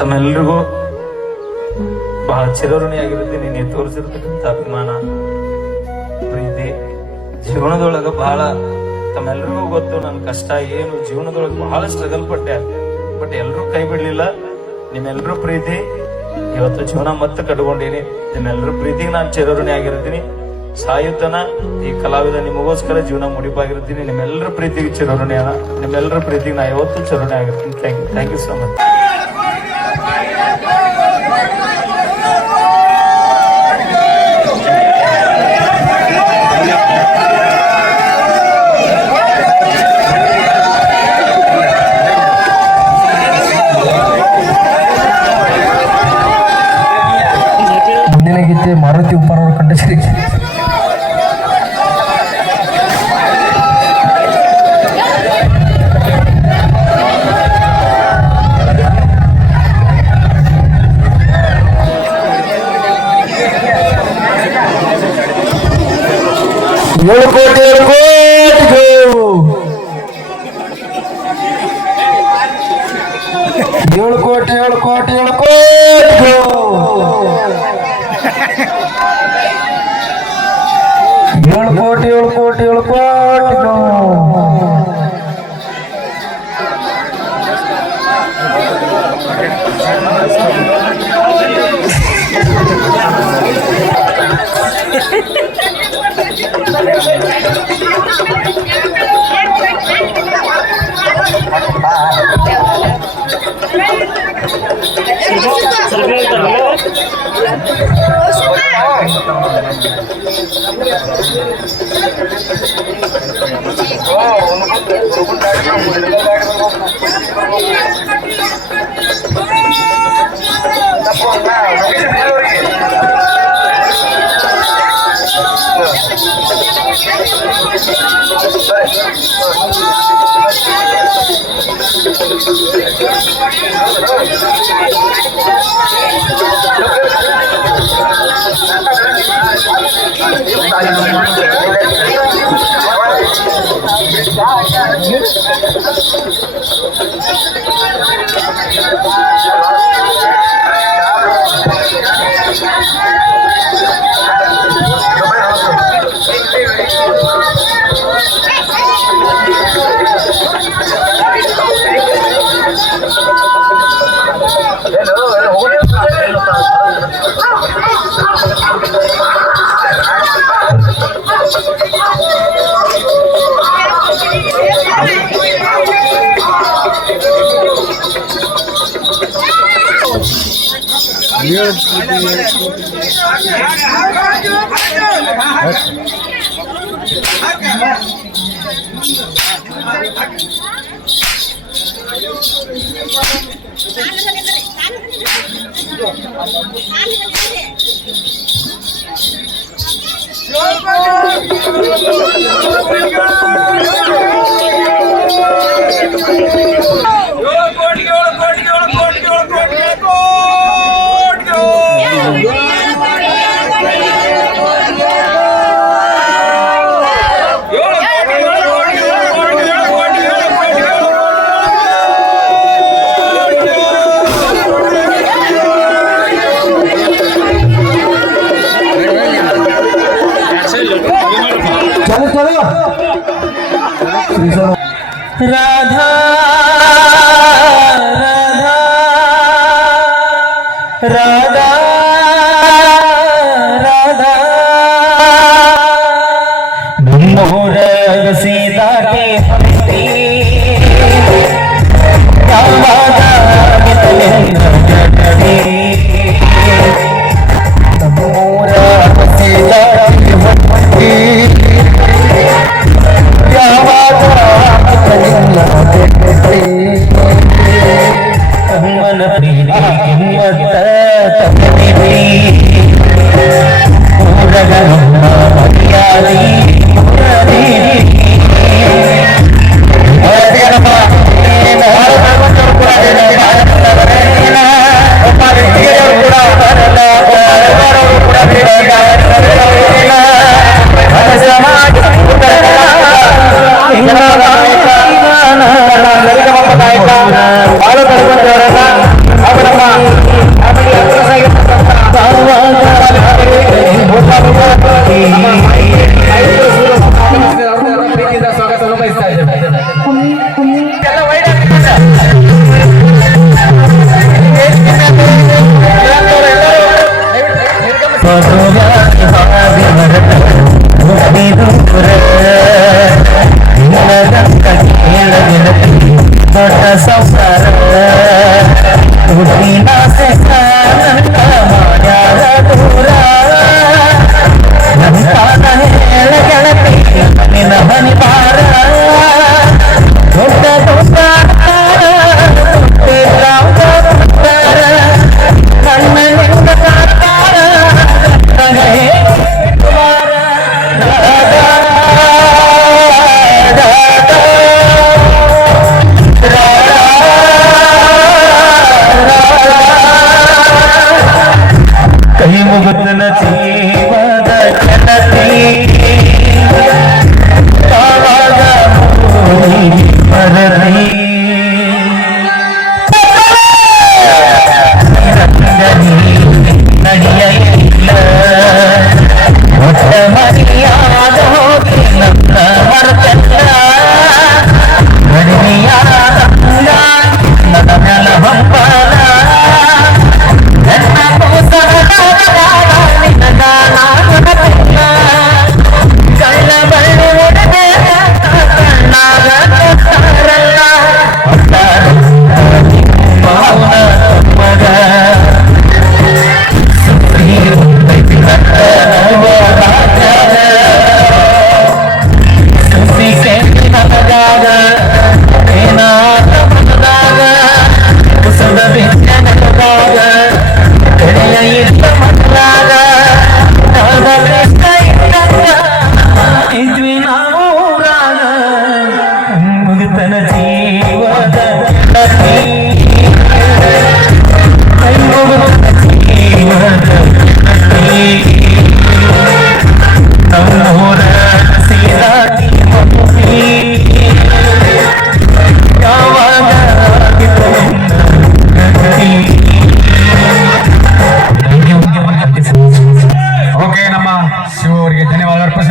ತಮ್ಮೆಲ್ರಿಗೂ ಬಹಳ ಚಿರಋಣಿಯಾಗಿರುತ್ತೆ. ನೀನು ತೋರಿಸಿರ್ತಕ್ಕಂಥ ಅಭಿಮಾನ, ಪ್ರೀತಿ ಜೀವನದೊಳಗ ಬಹಳ ತಮ್ಮೆಲ್ರಿಗೂ ಗೊತ್ತು. ನನ್ನ ಕಷ್ಟ ಏನು ಜೀವನದೊಳಗೆ ಬಹಳ ಸ್ಟ್ರಗಲ್ ಪಟ್ಟೆ, ಬಟ್ ಎಲ್ರೂ ಕೈ ಬಿಡ್ಲಿಲ್ಲ. ನಿಮ್ಮೆಲ್ಲರೂ ಪ್ರೀತಿ ಇವತ್ತು ಜೀವನ ಮತ್ತೆ ಕಟ್ಕೊಂಡೀನಿ. ನಿಮ್ಮೆಲ್ಲರೂ ಪ್ರೀತಿಗೆ ನಾನು ಚಿರಋಣಿ ಆಗಿರ್ತೀನಿ. ಸಾಯುತ್ತನ ಈ ಕಲಾವಿದ ನಿಮಗೋಸ್ಕರ ಜೀವನ ಮುಡಿಪಾಗಿರ್ತೀನಿ. ನಿಮ್ಮೆಲ್ಲರ ಪ್ರೀತಿಗೆ ಚಿರಋಣಿಯನ, ನಿಮ್ಮೆಲ್ಲರ ಪ್ರೀತಿಗೆ ನಾ ಯಾವತ್ತೂ ಚಿರಋಣಿ ಆಗಿರ್ತೀನಿ. Thank you so much. ಮುಂದಿನ ಗೀತೆ ಮಾರುತಿ ಉಪ್ಪಾರ್ ಅವರು ಕಂಠಸಿರಿ. ಏಳು ಕೋಟಿ राधा राधा राधा राधा मोर सीता के हस्ती राधा मोर सीता के हस्ती क्या बात है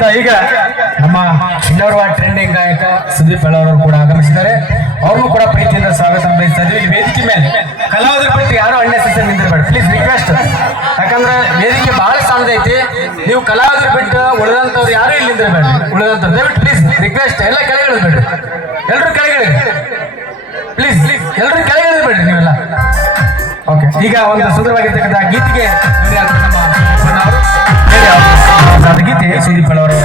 ಅಂತ ಈಗ ನಮ್ಮ ಇನ್ನೋರ್ವ ಟ್ರೆಂಡಿಂಗ್ ಗಾಯಕ ಸುದೀಪ್ ಅವರು ಕೂಡ ಆಗಮಿಸಿದ್ದಾರೆ. ಅವ್ರನ್ನೂ ಕೂಡ ಪ್ರೀತಿಯಿಂದ ಸ್ವಾಗತ ಬಯಸ್ತಾ ಇದ್ದೀವಿ. ಈ ವೇದಿಕೆ ಮೇಲೆ ಕಲಾವಿದರು ಬಿಟ್ಟು ಯಾರು ಅನ್ನೆಸೆಸರಿ ನಿಂತಿರಬೇಡ, ಪ್ಲೀಸ್ ರಿಕ್ವೆಸ್ಟ್. ಯಾಕಂದ್ರೆ ವೇದಿಕೆ ಬಹಳ ಸಣ್ಣದ ಐತಿ. ನೀವು ಕಲಾವಿದರು ಬಿಟ್ಟು ಉಳಿದಂತವ್ರು ಯಾರು ಇಲ್ಲಿ ನಿಂತಿರಬೇಡ. ಉಳಿದಂತವ್ರು ದಯವಿಟ್ಟು ಪ್ಲೀಸ್ ರಿಕ್ವೆಸ್ಟ್, ಎಲ್ಲ ಕೆಳಗೆ ಇಳಿದ್ಬೇಡ್ರಿ, ಎಲ್ಲರೂ ಕೆಳಗೆ ಪ್ಲೀಸ್, ಎಲ್ಲರೂ ಕೆಳಗೆ ಇಳಿದ್ಬೇಡ್ರಿ ನೀವೆಲ್ಲ. ಓಕೆ, ಈಗ ಒಂದು ಸುಂದರವಾಗಿರ್ತಕ್ಕಂಥ ಗೀತೆಗೆ ನಮ್ಮ ಗೀತೆ ಸುದೀಪ್ ಅವರು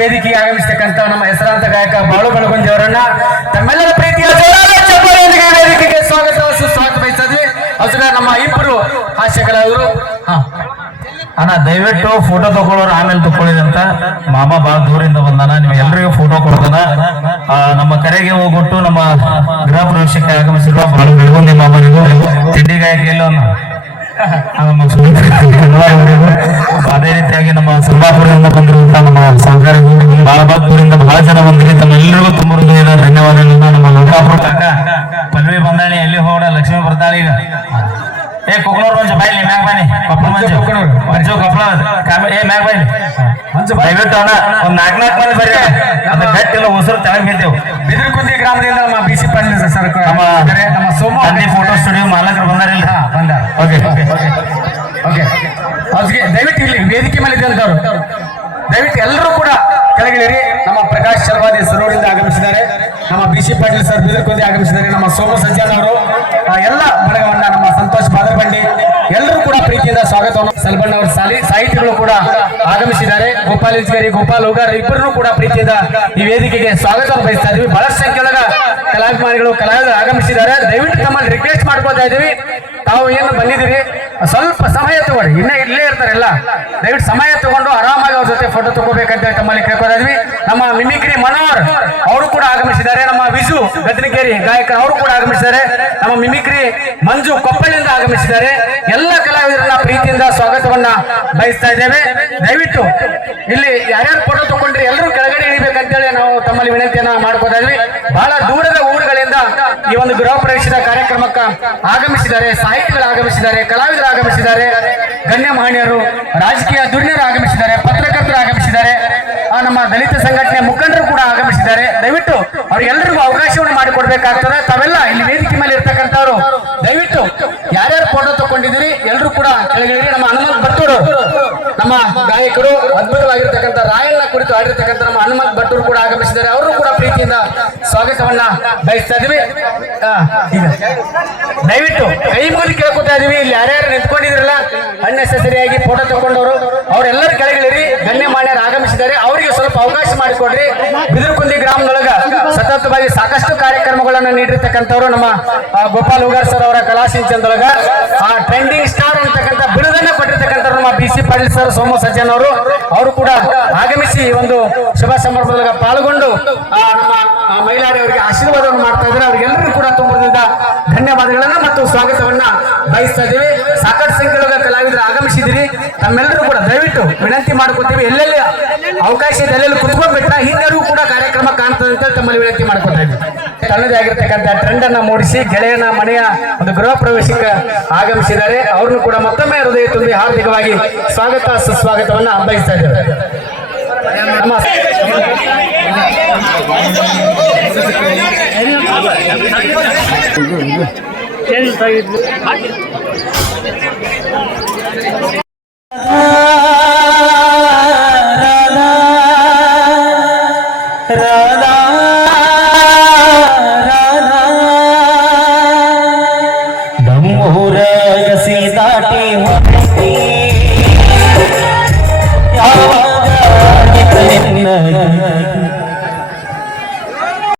ವೇದಿಕೆಗೆ ಆಗಮಿಸತಕ್ಕಂತ ನಮ್ಮ ಹೆಸರಾಂತ ಗಾಯಕ ಬಾಳು ಬೆಳಗುಂದಿ ಅವರನ್ನ ತಮ್ಮೆಲ್ಲರ ಪ್ರೀತಿಯ ಚಪ್ಪಾಳೆಯೊಂದಿಗೆ ವೇದಿಕೆಗೆ ಸ್ವಾಗತ ಸುಸ್ವಾಗತ ಬಯಸಿದ್ವಿ. ಅದ್ರ ನಮ್ಮ ಇಬ್ಬರು ಹಾಸ್ಯ ಕಲಾವಿದರು. ಅಣ್ಣ ದಯವಿಟ್ಟು ಫೋಟೋ ತಗೊಳ್ಳೋರು ಆಮೇಲೆ ತಗೊಳ್ಳಿರಿ ಅಂತ. ಮಾಮ ಬಹಳ ದೂರಿಂದ ಬಂದಾನ, ನೀವು ಎಲ್ರಿಗೂ ಫೋಟೋ ಕೊಡ್ತಾನ. ನಮ್ಮ ಕರೆಗೆ ಹೋಗ್ಬಿಟ್ಟು ನಮ್ಮ ಗೃಹ ಪ್ರವೇಶಕ್ಕೆ ಆಗಮಿಸಿರುವ ಬಾಳು ಬೆಳಗುಂದಿ ಮಾಮನಿಗೂ ತಿಂಡಿ ಗಾಯಕ ಎಲ್ಲೋ ಅದೇ ರೀತಿಯಾಗಿ ನಮ್ಮ ಸಂಬಾಪುರದಿಂದ ಬಂದಿರುವಂತ ನಮ್ಮ ಸಹಕಾರಿ ಬಾಳಬಾದ್ಪುರಿಂದ ಬಹಳ ಜನ ಬಂದಿರಿ. ತಮ್ಮೆಲ್ಲರಿಗೂ ತುಂಬ ಹೃದಯದ ಧನ್ಯವಾದಗಳನ್ನ. ನಮ್ಮ ಲೋಕಾಪುರ ಕಾಕ ಪಲ್ವಿ ಬಂದಾಳಿ, ಎಲ್ಲಿ ಹೋಗೋಣ ಲಕ್ಷ್ಮೀ ಬರ್ತಾಳಿ. ಈಗ ಏ ಕೊಕ್ಕನೂರು ಮಂಜು ಬಾಯ್ಲಿ ಮ್ಯಾಗ ಬನ್ನಿ, ಕೊಪ್ಪಳ ಮಂಜು ಮಂಜು ಕೊಪ್ಪಳ ಏ ಮ್ಯಾಗ ಬನ್ನಿ ದಯವಿಟ್ಟು ಅಣ್ಣ ಒಂದ್ 4 ಮಂದಿ ಬರ್ರಿ. ಅದ ಗಟ್ಟಿಲ್ಲ ಉಸಿರು ತೆಳಗ್ ಬಿದ್ದೇವು. ಬಿದಿರುಕುಂದಿ ಗ್ರಾಮದಿಂದ ನಮ್ಮ BC ಪಾಟೀಲ್ ಸರ್, ನಮ್ಮ ಸೋಮ ಫೋಟೋ ಸ್ಟುಡಿಯೋ ಮಾಲಕರು ಬಂದಾರಿಲ್ಲ. ಬಂದಾರ. ಓಕೆ ಓಕೆ, ಅವ್ರಿಗೆ ದಯವಿಟ್ಟು ಇಲ್ಲಿ ವೇದಿಕೆ ಮೇಲೆ ಇದ್ದಂಥವ್ರು ದಯವಿಟ್ಟು ಎಲ್ಲರೂ ಕೂಡ ಕೆಳಗಿಳಿರಿ. ನಮ್ಮ ಪ್ರಕಾಶ್ ಶರ್ವಾದಿ ಸರೋಡಿಂದ ಆಗಮಿಸಿದ್ದಾರೆ, ನಮ್ಮ BC ಪಾಟೀಲ್ ಸರ್ ಬಿದಿರುಕುಂದಿ ಆಗಮಿಸಿದ್ದಾರೆ, ನಮ್ಮ ಸೋಮ ಸಜ್ಜಾನ್ ಅವರು ಎಲ್ಲ ಬಳಗವನ್ನ ನಮ್ಮ ಸ್ವಾಗತವನ್ನು ಸಲ್ಬಣ್ಣ ಅವರ ಸಾಹಿತಿಗಳು ಕೂಡ ಆಗಮಿಸಿದ್ದಾರೆ. ಗೋಪಾಲ್ ಇಂಚಗೇರಿ, ಗೋಪಾಲ್ ಹೋಗಾರ್ ಇಬ್ಬರನ್ನು ಕೂಡ ಪ್ರೀತಿಯಿಂದ ಈ ವೇದಿಕೆಗೆ ಸ್ವಾಗತವನ್ನು ಬಯಸ್ತಾ ಇದೀವಿ. ಬಹಳಷ್ಟು ಸಂಖ್ಯೆಯೊಳಗ ಕಲಾಭಿಮಾನಿಗಳು ಕಲಾವಿದರು ಆಗಮಿಸಿದ್ದಾರೆ. ದಯವಿಟ್ಟು ತಮ್ಮಲ್ಲಿ ರಿಕ್ವೆಸ್ಟ್ ಮಾಡ್ಕೋತಾ ಇದೀವಿ, ತಾವು ಏನು ಬಂದಿದ್ದೀರಿ ಸ್ವಲ್ಪ ಸಮಯ ತಗೊಳ್ಳಿ, ಇನ್ನ ಇಲ್ಲೇ ಇರ್ತಾರೆಲ್ಲ, ದಯವಿಟ್ಟು ಸಮಯ ತಗೊಂಡು ಆರಾಮಾಗಿ ಅವ್ರ ಜೊತೆ ಫೋಟೋ ತಗೋಬೇಕಂತ ತಮ್ಮಲ್ಲಿ ಕೇಳ್ಕೊತಾ ಇದ್ವಿ. ನಮ್ಮ ಮಿಮಿಕ್ರಿ ಮನೋಹರ್ ಅವರು ಕೂಡ ಆಗಮಿಸಿದ್ದಾರೆ. ನಮ್ಮ ವಿಜು ಗದ್ರಿಗೇರಿ ಗಾಯಕರು ಅವರು ಕೂಡ ಆಗಮಿಸಿದ್ದಾರೆ. ನಮ್ಮ ಮಿಮಿಕ್ರಿ ಮಂಜು ಕೊಪ್ಪಳಿಂದ ಆಗಮಿಸಿದ್ದಾರೆ. ಎಲ್ಲ ಕಲಾವಿದರನ್ನ ಪ್ರೀತಿಯಿಂದ ಸ್ವಾಗತವನ್ನ ಬಯಸ್ತಾ ಇದ್ದೇವೆ. ದಯವಿಟ್ಟು ಇಲ್ಲಿ ಯಾರ್ಯಾರು ಫೋಟೋ ತಗೊಂಡ್ರಿ ಎಲ್ಲರೂ ಕೆಳಗಡೆ ಇಳಿಬೇಕಂತೇಳಿ ನಾವು ತಮ್ಮಲ್ಲಿ ವಿನಂತಿಯನ್ನ ಮಾಡ್ಕೋತಾ ಇದ್ವಿ. ಬಹಳ ದೂರದ ಊರುಗಳಿಂದ ಈ ಒಂದು ಗೃಹ ಪ್ರವೇಶದ ಕಾರ್ಯಕ್ರಮಕ್ಕೆ ಆಗಮಿಸಿದ್ದಾರೆ. ಸಾಹಿತಿಗಳು ಆಗಮಿಸಿದ್ದಾರೆ, ಕಲಾವಿದರು ಆಗಮಿಸಿದ್ದಾರೆ, ಗಣ್ಯ ಮಹನೀಯರು, ರಾಜಕೀಯ ಧುರೀಣರು ಆಗಮಿಸಿದ್ದಾರೆ, ಪತ್ರಕರ್ತರು ಆಗಮಿಸಿದ್ದಾರೆ, ನಮ್ಮ ದಲಿತ ಸಂಘಟನೆ ಮುಖಂಡರು ಕೂಡ ಆಗಮಿಸಿದ್ದಾರೆ. ದಯವಿಟ್ಟು ಅವ್ರಿಗೆಲ್ಲರಿಗೂ ಅವಕಾಶವನ್ನು ಮಾಡಿಕೊಡ್ಬೇಕಾಗ್ತದೆ. ತಾವೆಲ್ಲ ಇಲ್ಲಿ ವೇದಿಕೆ ಮೇಲೆ ಇರ್ತಕ್ಕಂಥವ್ರು ದಯವಿಟ್ಟು ಯಾರ್ಯಾರು ಫೋಟೋ ತಗೊಂಡಿದ್ದೀರಿ ಎಲ್ಲರೂ ಕೂಡ ಕೆಳಗಿಳಿರಿ. ನಮ್ಮ ಹನುಮಂತ್ ಭಟ್ಟೂರು ನಮ್ಮ ಗಾಯಕರು ಅದ್ಭುತವಾಗಿರ್ತಕ್ಕಂಥ ರಾಯಣ್ಣ ಕುರಿತು ಆಡಿರ್ತಕ್ಕಂಥ ನಮ್ಮ ಹನುಮಂತ್ ಭಟ್ಟೂರು ಕೂಡ ಆಗಮಿಸಿದ್ದಾರೆ. ಅವರು ಕೂಡ ಪ್ರೀತಿಯಿಂದ ಸ್ವಾಗತವನ್ನ ಬಯಸ್ತಾ ಇದೀವಿ. ಈಗ ದಯವಿಟ್ಟು ಕೈ ಮುಗಿದು ಕೇಳ್ಕೊತಾ ಇದೀವಿ, ಇಲ್ಲಿ ಯಾರ್ಯಾರು ನಿಂತ್ಕೊಂಡಿದ್ರಲ್ಲ ಅನ್ನೆಸೆಸರಿಯಾಗಿ ಫೋಟೋ ತಗೊಂಡವರು ಅವರೆಲ್ಲರೂ ಕೆಳಗಿಳಿರಿ. ಗಣ್ಯ ಮಾನ್ಯರು ಆಗಮಿಸಿದ್ದಾರೆ, ಅವರಿಗೆ ಸ್ವಲ್ಪ ಅವಕಾಶ ಮಾಡಿಕೊಡ್ರಿ. ಬಿದಿರುಕುಂದಿ ಗ್ರಾಮದೊಳಗ ಸತತವಾಗಿ ಸಾಕಷ್ಟು ಕಾರ್ಯಕ್ರಮಗಳನ್ನು ನೀಡಿರ್ತಕ್ಕಂಥವ್ರು ನಮ್ಮ ಗೋಪಾಲ್ ಹೋಗಾರ್ ಸರ್ ಅವರ ಕಲಾ ಸಿಂಚನದೊಳಗ ಟ್ರೆಂಡಿಂಗ್ ಸ್ಟಾರ್ ಅಂತಕ್ಕಂಥ ಬಿರುದನ್ನ ಕೊಟ್ಟಿರ್ತಕ್ಕಂಥವ್ರು ನಮ್ಮ BC ಪಾಟೀಲ್ ಸರ್, ಸೋಮು ಸಜ್ಜನ್ ಅವರು ಕೂಡ ಆಗಮಿಸಿ ಒಂದು ಶುಭ ಸಮಾರಂಭದೊಳಗ ಪಾಲ್ಗೊಂಡು ನಮ್ಮ ಮಹಿಳೆಯರಿಗೆ ಆಶೀರ್ವಾದವನ್ನು ಮಾಡ್ತಾ ಇದ್ದಾರೆ. ಅವರಿಗೆಲ್ಲರೂ ಕೂಡ ತುಂಬದಿಂದ ಧನ್ಯವಾದಗಳನ್ನ ಮತ್ತು ಸ್ವಾಗತವನ್ನ ಬಯಸ್ತಾ ಇದ್ದೀವಿ. ಸಾಕಷ್ಟು ಸಂಖ್ಯೆಯೊಳಗ ಕಲಾವಿದರು ಆಗಮಿಸಿದಿರಿ. ತಮ್ಮೆಲ್ಲರೂ ಕೂಡ ದಯವಿಟ್ಟು ವಿನಂತಿ ಮಾಡ್ಕೊತೀವಿ, ಎಲ್ಲೆಲ್ಲಿ ಅವಕಾಶ ಇದೆ ಎಲ್ಲೆಲ್ಲಿ ಕುತ್ಕೊಂಡ್ಬಿಟ್ಟ ಹಿನ್ನರೂ ಕೂಡ ಕಾರ್ಯಕ್ರಮ ಕಾಣ್ತದೆ ಅಂತ ತಮ್ಮಲ್ಲಿ ವಿನಂತಿ ಮಾಡ್ಕೊತಾ ಇದ್ದೀವಿ. ತನ್ನದೇ ಆಗಿರ್ತಕ್ಕಂಥ ಟ್ರೆಂಡ್ ಅನ್ನ ಮೂಡಿಸಿ ಗೆಳೆಯನ ಮನೆಯ ಒಂದು ಗೃಹ ಪ್ರವೇಶಕ್ಕೆ ಆಗಮಿಸಿದ್ದಾರೆ. ಅವ್ರನ್ನು ಕೂಡ ಮತ್ತೊಮ್ಮೆ ಹೃದಯ ತುಂಬಿ ಹಾರ್ದಿಕವಾಗಿ ಸ್ವಾಗತ ಸುಸ್ವಾಗತವನ್ನ ಬಯಸ್ತಾ ಇದ್ದೇವೆ. ನಮ್ಮ ರಾಧಾ